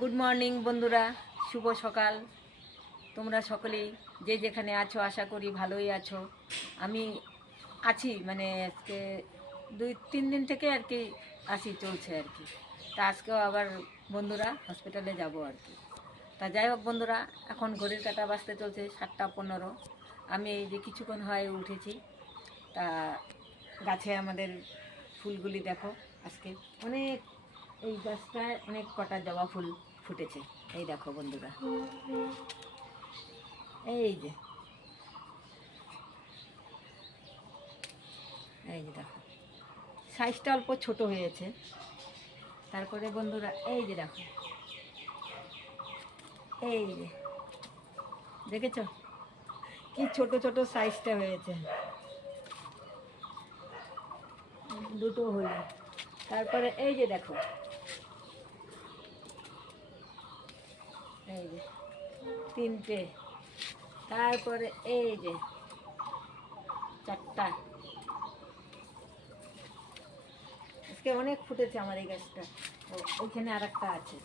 Good morning বন্ধুরা। শুভ সকাল। তোমরা সকলেই যে যেখানে আছো, আশা করি ভালোই আছো। আমি আছি মানে আজকে দুই, তিন দিন থেকে আর কি আসি চলছে আর কি। তা আজকেও আবার বন্ধুরা হসপিটালে যাব আর কি। তা যাই হোক বন্ধুরা, এখন ঘড়ির কাটা বাজতে চলছে সাতটা পনেরো। আমি এই যে কিছুক্ষণ হয় উঠেছি, তা গাছে আমাদের ফুলগুলি দেখো আজকে। অনেক, এই গাছটায় অনেক কটা জবা ফুল ফুটেছে। এই দেখো বন্ধুরা। এই যে। এই যে দেখো। সাইজটা অল্প ছোট হয়েছে। তারপরে বন্ধুরা, এই যে দেখো। এই যে। দেখেছ? কি ছোট ছোট সাইজটা হয়েছে। দুটো হলো। তারপরে এই যে দেখো। এই যে, তিনটে। তারপরে এই যে, চারটা। আজকে অনেক ফুটেছে আমার এই গাছটা। ওইখানে আর একটা আছে।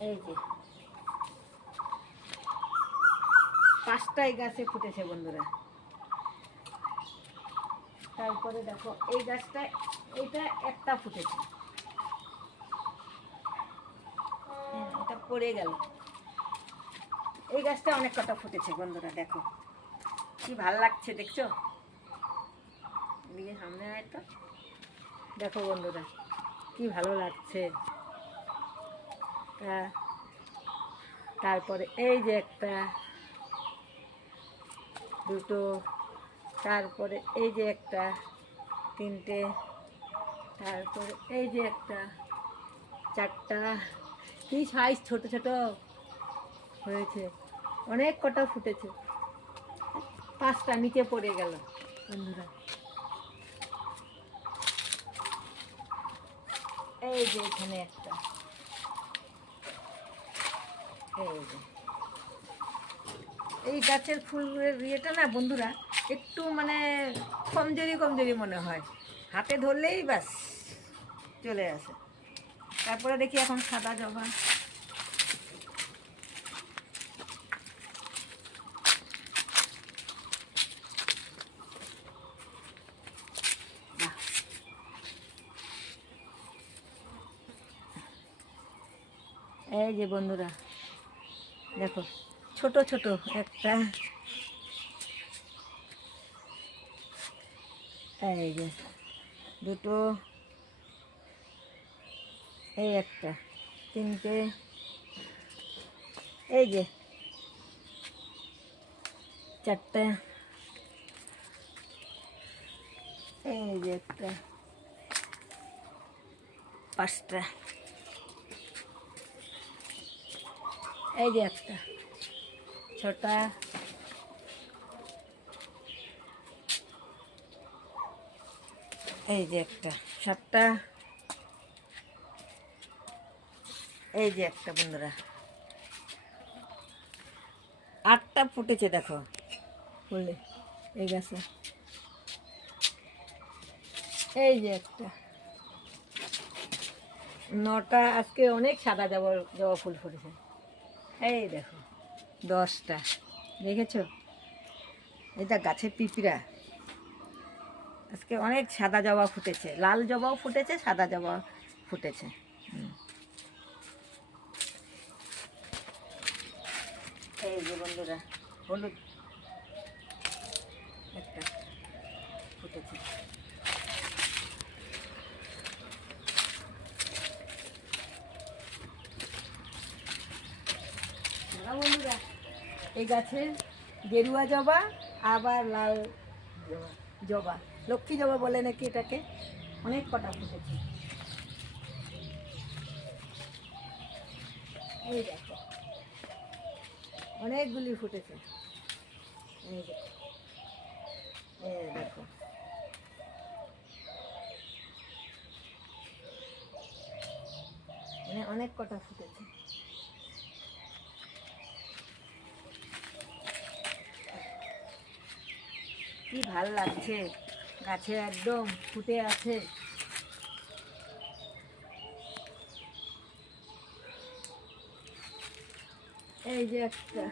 এই যে। পাঁচটাই গাছে ফুটেছে বন্ধুরা। তারপরে দেখো এই গাছটা এইটা একটা ফুটেছে। হ্যাঁ, এটা পড়ে গেল। এই গাছটা অনেক কটা ফুটেছে বন্ধুরা দেখো। কি ভালো লাগছে দেখছ? দিকে সামনে হয়তো দেখো বন্ধুরা কি ভালো লাগছে। তা তারপরে এই যে একটা দুটো তারপরে এই যে একটা, তিনটে, তারপরে এই যে একটা, চারটা। কি সাইজ ছোট ছোট হয়েছে। অনেক কটা ফুটেছে। পাঁচটা নিচে পড়ে গেল, বন্ধুরা। এই যে এখানে একটা। এই যে। এই গাছের ফুলের ইয়েটা না, বন্ধুরা একটু মানে কমজোরি কমজোরি মনে হয়। হাতে ধরলেই ব্যাস, চলে আসে। তারপরে দেখি এখন সাদা জবা। এই যে বন্ধুরা, দেখো, ছোট ছোট একটা এই যে, দুটো, এই একটা, তিনটে, এই যে, চারটা, এই যে একটা, পাঁচটা, এই যে একটা, ছটা এই যে একটা সাতটা এই যে একটা বন্ধুরা। আটটা ফুটেছে, দেখো। ফুলে, এই গাছে। এই যে একটা। নটা, আজকে অনেক সাদা জবা জবা ফুল ফুটেছে। এই দেখো, দশটা। দেখেছ? এটা গাছের পিঁপড়া। আজকে অনেক সাদা জবা ফুটেছে, লাল জবাও ফুটেছে, সাদা জবা ফুটেছে। এই বন্ধুরা ফুটেছে। এই গাছে গেরুয়া জবা, আবার লাল জবা জবা। লক্ষ্মী জবা বলে নাকি এটাকে? অনেক কটা ফুটেছে। এই দেখো। অনেকগুলি ফুটেছে। এই দেখো এই দেখো। মানে অনেক কটা ফুটেছে। কি ভালো লাগছে। গাছে একদম ফুটে আছে। এই যে একটা।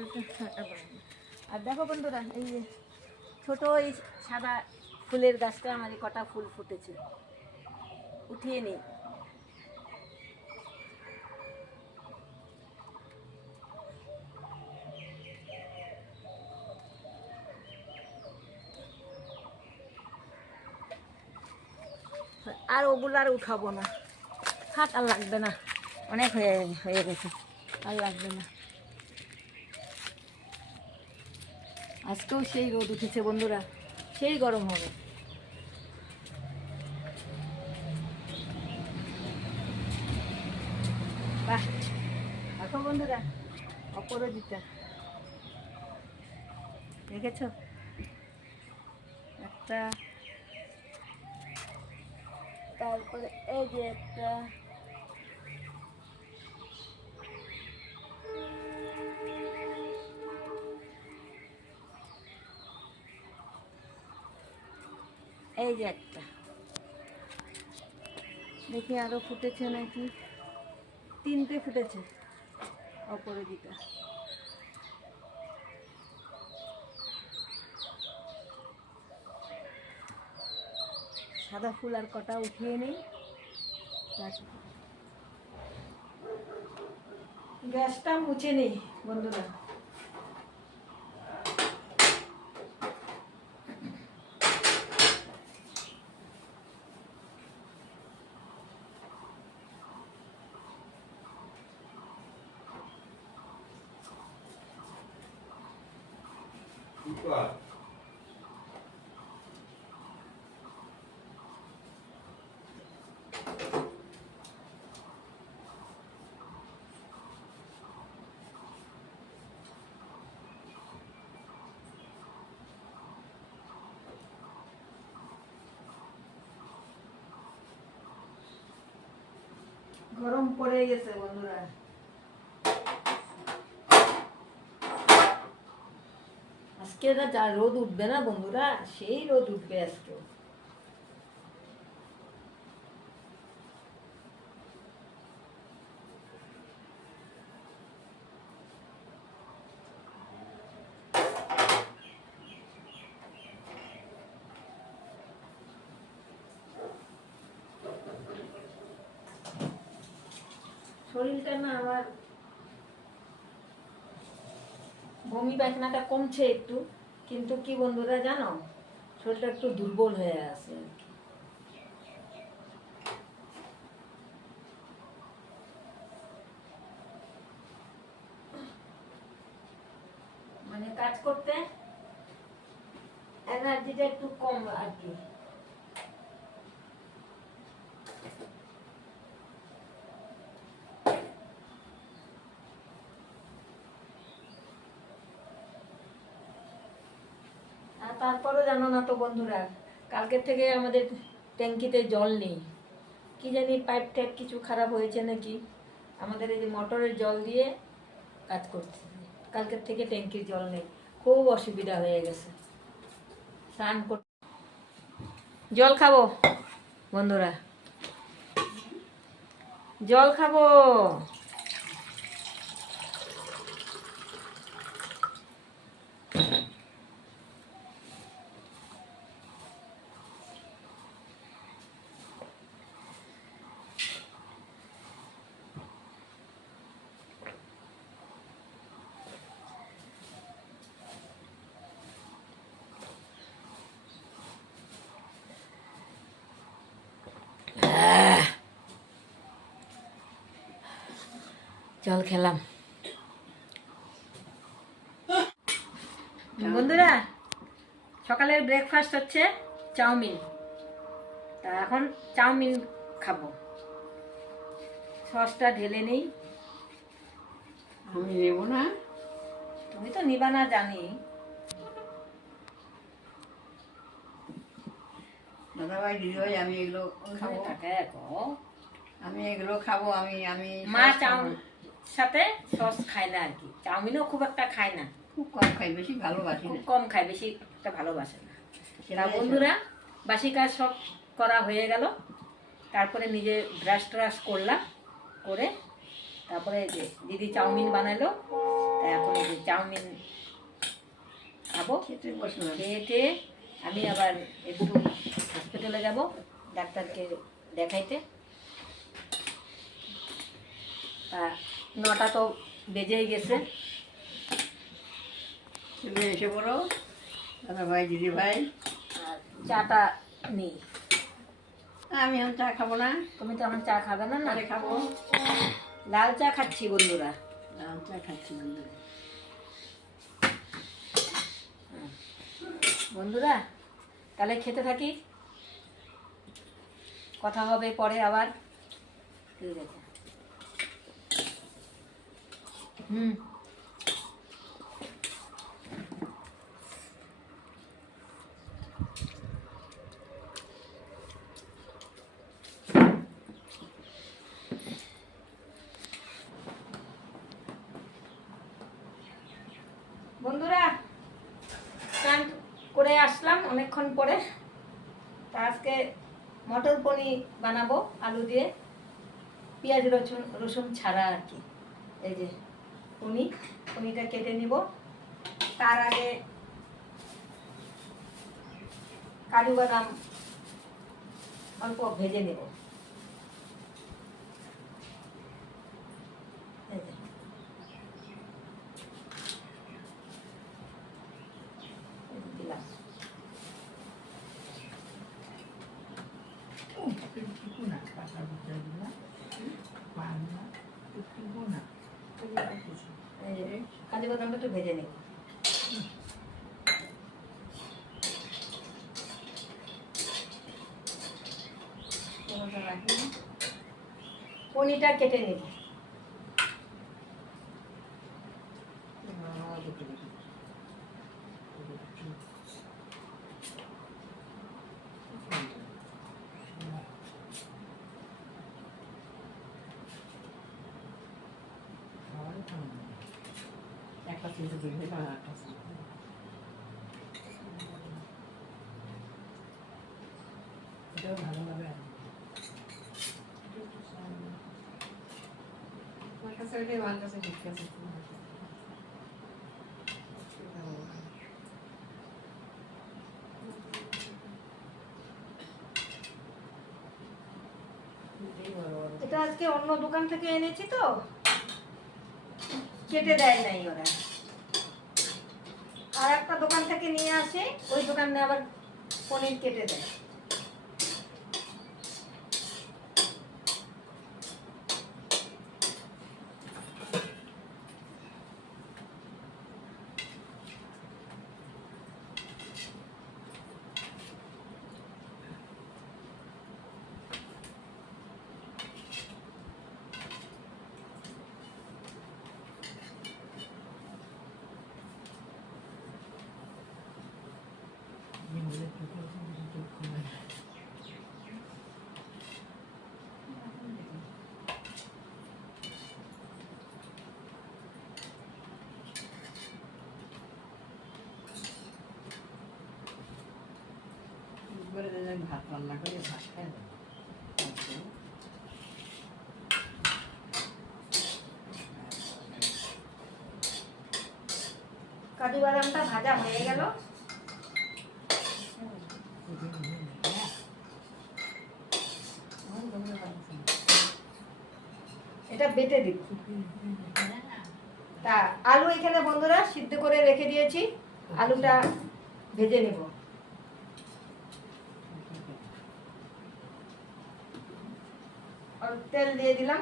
আর দেখো বন্ধুরা, এই যে ছোট এই সাদা ফুলের গাছটা আমার কটা ফুল ফুটেছে। উঠিয়ে নিই আর ওগুলো আর উঠাবো না। থাক আর লাগবে না। অনেক হয়ে হয়ে গেছে। আর লাগবে না। আজকেও সেই রোদ উঠেছে বন্ধুরা, সেই গরম হবে। বাহ, দেখো বন্ধুরা, অপরাজিতা। দেখেছ? একটা, তারপরে এই যে একটা। এই যে একটা। দেখি আরও ফুটেছে নাকি? তিনটে ফুটেছে। অপরাজিতা সাদা ফুল আর কটা উঠিয়ে নেই। গ্যাসটা মুছে নেই, বন্ধুরা। গরম পড়ে গেছে বন্ধুরা। আজকে রোদ উঠবে না বন্ধুরা সেই রোদ উঠবে আজকে শরীরটা না আমার বমি পায়খানাটা কমছে একটু, কিন্তু কি বন্ধুরা জানো শরীরটা একটু দুর্বল হয়ে আছে। মানে কাজ করতে এনার্জিটা একটু কম আর কি আর তারপরও জানো না তো বন্ধুরা, কালকের থেকে আমাদের ট্যাঙ্কিতে জল নেই। কি জানি পাইপ টাইপ কিছু খারাপ হয়েছে নাকি? আমাদের এই যে মোটরের জল দিয়ে কাজ করছে। কালকের থেকে ট্যাঙ্কির জল নেই। খুব অসুবিধা হয়ে গেছে। স্নান কর জল খাব, বন্ধুরা। জল খাব। জল খেলাম। বন্ধুরা সকালের ব্রেকফাস্ট হচ্ছে চাউমিন। তা এখন চাউমিন খাব। সসটা ঢেলে নেই। আমি নেব না। তুমি তো নিবা না জানি। দাদাভাই দিদিভাই আমি এগুলো খাব। আমি এগুলো খাব আমি আমি মা চাউমিন সাথে সস খায় না আর কি। চাউমিনও খুব একটা খায় না। খুব কম খাই বেশি ভালোবাসি। খুব কম খায় বেশি একটা ভালোবাসে না। তা বন্ধুরা বাসি কাজ সব করা হয়ে গেল। তারপরে নিজে ব্রাশ ট্রাশ করলাম করে তারপরে যে দিদি চাউমিন বানালো। তা এখন যে চাউমিন খাব। খেয়ে আমি আবার একটু হসপিটালে যাব ডাক্তারকে দেখাইতে। তা নটা তো বেজেই গেছে। ছেলে এসে পড়ো। দাদাভাই দিদিভাই আর চাটা নেই। আমি এখন চা খাব না। তুমি তো আমার চা খাবে না না? খাব। লাল চা খাচ্ছি বন্ধুরা। লাল চা খাচ্ছি বন্ধুরা। বন্ধুরা তাহলে খেতে থাকি। কথা হবে পরে আবার। ঠিক আছে। হুম। বন্ধুরা, স্নান করে আসলাম অনেকক্ষণ পরে। তা আজকে মটর পনির বানাবো, আলু দিয়ে। পেঁয়াজ রসুন রসুন ছাড়া আর কি। এই যে কেটে নিব। তার আগে কাজু বাদাম অল্প ভেজে নেব এই যে এই যে দিলাম এই যে কাজু বাদামটা একটু ভেজে নিই। পনিরটা কেটে নেব একটা চিন্তা দিলে না একটা ভালোভাবে আমার কাছে ওইটাই আমার কাছে ঠিক আছে। এটা আজকে অন্য দোকান থেকে এনেছি তো। কেটে দেয় নাই ওরা। আর একটা দোকান থেকে নিয়ে আসে ওই দোকানে আবার পনির কেটে দেয়। করে দিলেন ভাত রান্না করে ভাত না। কাজু বাদামটা ভাজা হয়ে গেল। এটা বেটে দিব তা আলু এখানে বন্ধুরা সিদ্ধ করে রেখে দিয়েছি। আলুটা ভেজে নেব অল্প তেল দিয়ে দিলাম।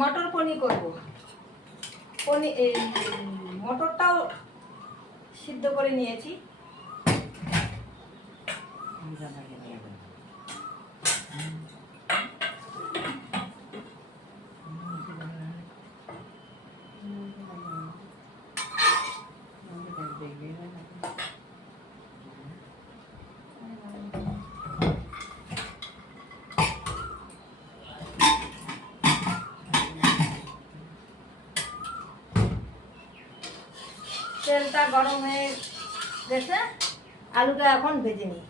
মটর পনির করব। পনির মটরটাও সিদ্ধ করে নিয়েছি। তেলটা গরম হয়ে গেছে। আলুটা এখন ভেজে নিই।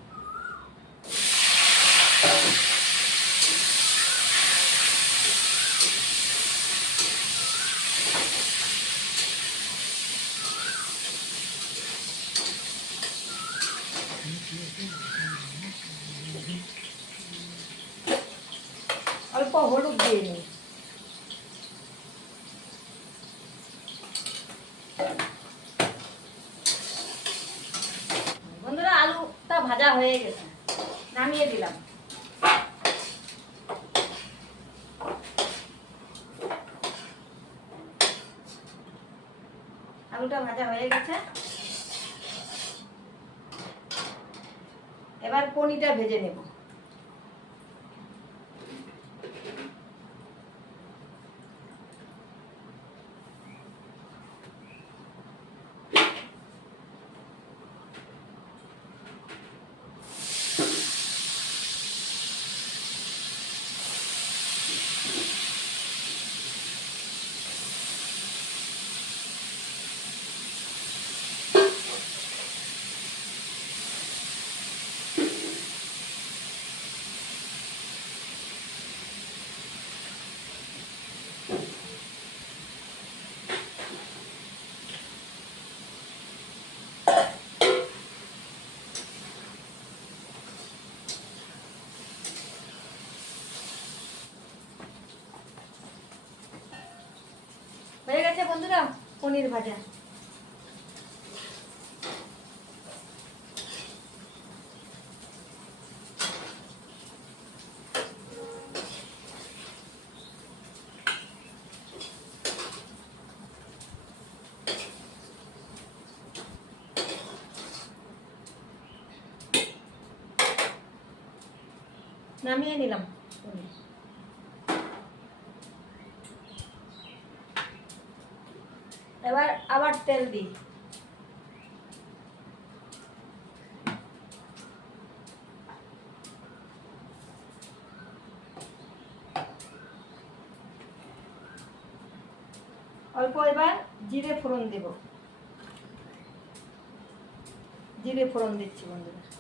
হয়ে বন্ধুরা পনির ভাজা। নামিয়ে নিলাম পনির এবার আবার তেল দিই অল্প এবার জিরে ফোড়ন দেব। জিরে ফোড়ন দিচ্ছি বন্ধুরা।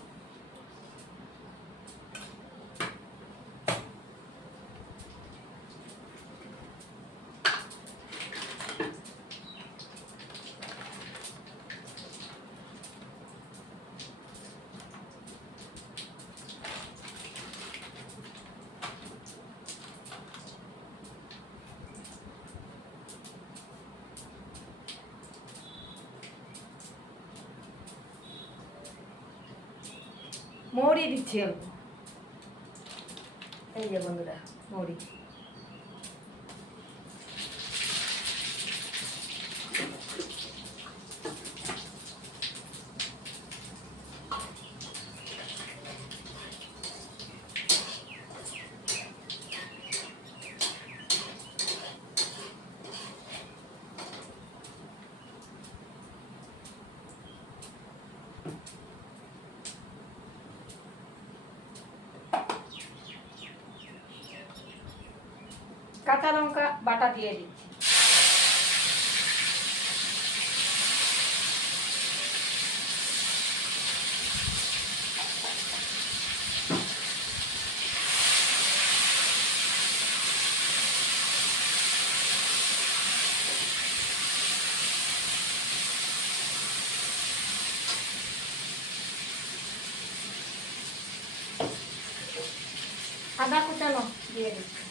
মৌরি দিচ্ছি এই যে বন্ধুরা মৌরি কাঁচা লঙ্কা বাটা দিয়ে দিচ্ছি আদা কুচানো দিয়ে দিচ্ছি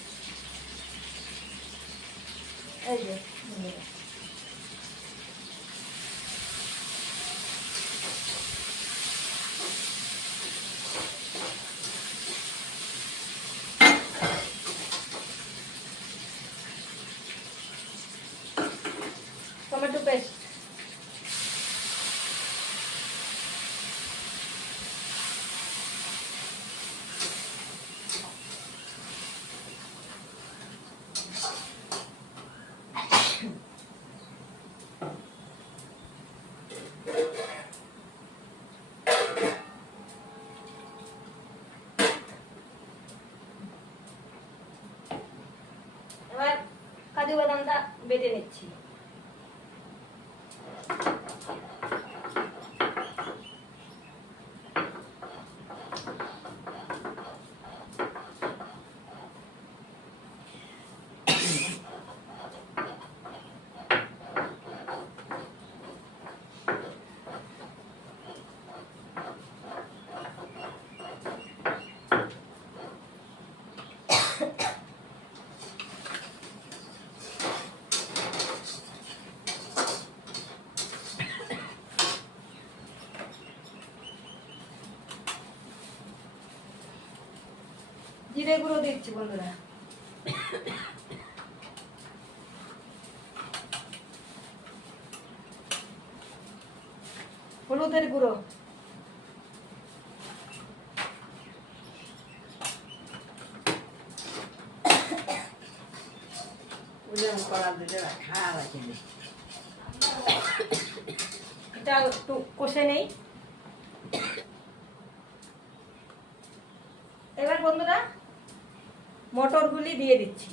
এই যে বন্ধুরা। কাজু বাদামটা বেটে নিচ্ছি। জিরে গুঁড়ো দিচ্ছি বন্ধুরা হলুদের গুঁড়ো। ওজন করা দিতে খাওয়া লাগে এটা একটু কষে নেই। এবার বন্ধুরা মটরগুলি দিয়ে দিচ্ছি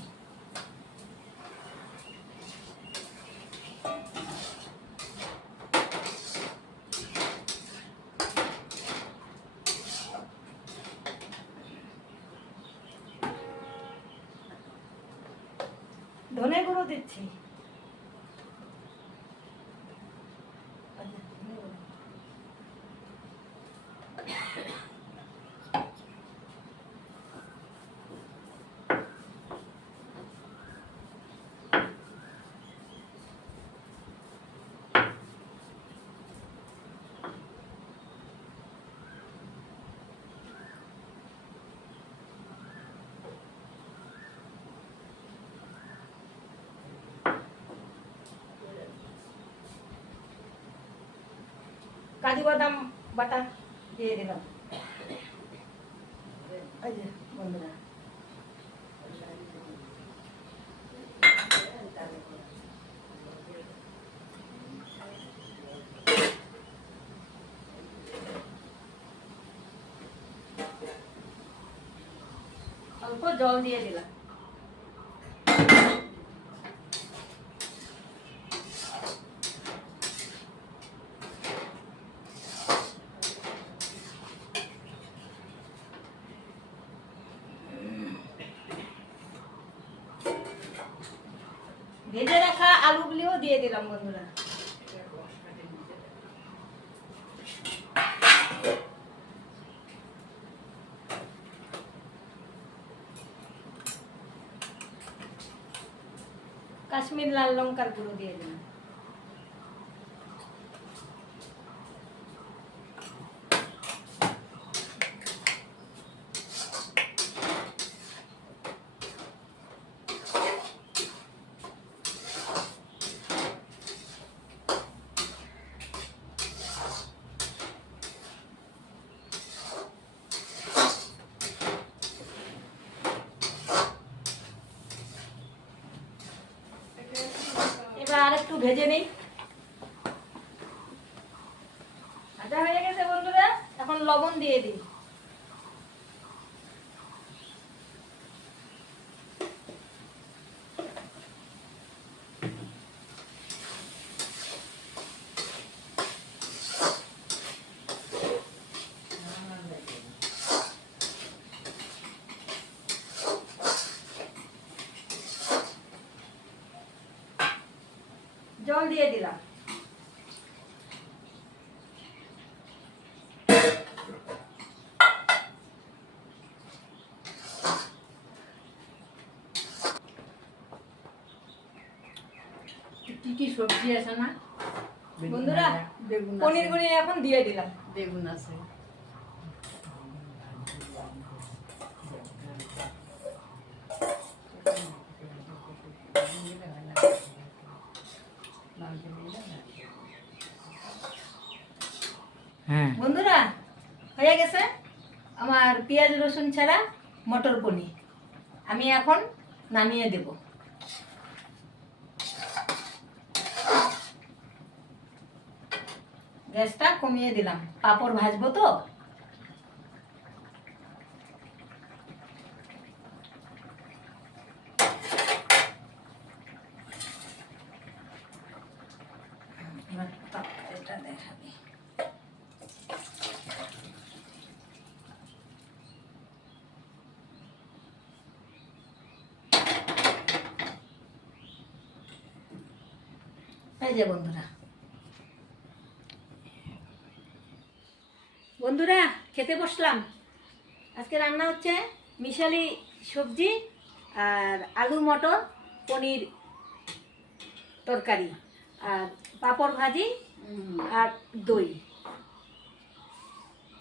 ধনে গুঁড়ো দিচ্ছি আচ্ছা, ধনে গুঁড়ো। কাজু বাদাম বাটা দিয়ে দিলাম এই যে বন্ধুরা অল্প জল দিয়ে দিলাম ভেজে রাখা আলুগুলিও দিয়ে দিলাম বন্ধুরা। কাশ্মীর লাল লঙ্কার গুঁড়ো দিয়ে দিলাম এবার আর একটু ভেজে নেই ভাজা হয়ে গেছে বন্ধুরা এখন লবণ দিয়ে দিই জল দিয়ে দিলাম। কি কি সবজি আছে না? বন্ধুরা বেগুন। পনির গুঁড়ি এখন দিয়ে দিলাম। বেগুন আছে হ্যাঁ বন্ধুরা, হয়ে গেছে আমার পেঁয়াজ রসুন ছাড়া মটর পনির। আমি এখন নামিয়ে দেব। গ্যাসটা কমিয়ে দিলাম। পাপড় ভাজবো তো? এই যে বন্ধুরা। বন্ধুরা খেতে বসলাম। আজকে রান্না হচ্ছে মিশালি সবজি আর আলু মটর পনির তরকারি আর পাঁপড় ভাজি আর দই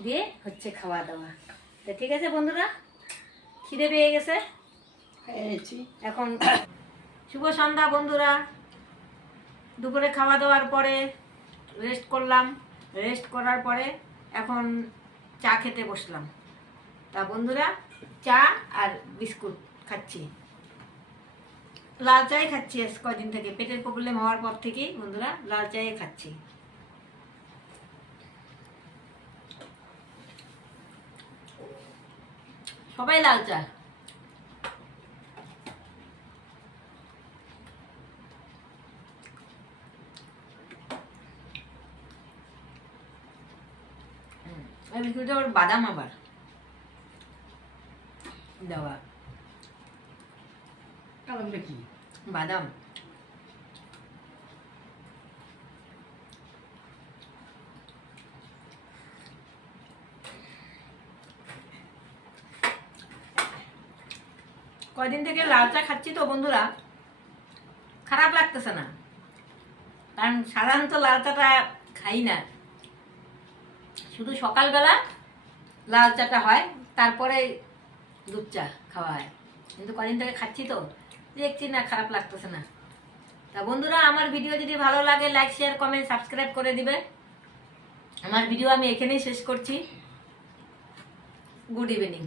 দিয়ে হচ্ছে খাওয়া দাওয়া। তা ঠিক আছে বন্ধুরা খিদে পেয়ে গেছে। এখন শুভ সন্ধ্যা বন্ধুরা। দুপুরে খাওয়া দাওয়ার পরে রেস্ট করলাম। রেস্ট করার পরে এখন চা খেতে বসলাম। তা বন্ধুরা, চা আর বিস্কুট খাচ্ছি। লাল চাই খাচ্ছি আজ কদিন থেকে? পেটের প্রবলেম হওয়ার পর থেকেই বন্ধুরা, লাল চাই খাচ্ছি। সবাই লাল চা? ওই বিস্কুটটা আবার বাদাম আবার। দেওয়া। কারণটা কি? বাদাম। কয়দিন থেকে লাল চা খাচ্ছি তো বন্ধুরা? খারাপ লাগতেছে না। কারণ সাধারণত লাল চাটা খাই না। শুধু সকালবেলা লাল চাটা হয়, তারপরে দুধ চা খাওয়া হয়। কিন্তু কদিন থেকে খাচ্ছি তো, দেখছি না, খারাপ লাগতেছে না। তা বন্ধুরা, আমার ভিডিও যদি ভালো লাগে লাইক শেয়ার কমেন্ট সাবস্ক্রাইব করে দিবে। আমার ভিডিও আমি এখানেই শেষ করছি। Good evening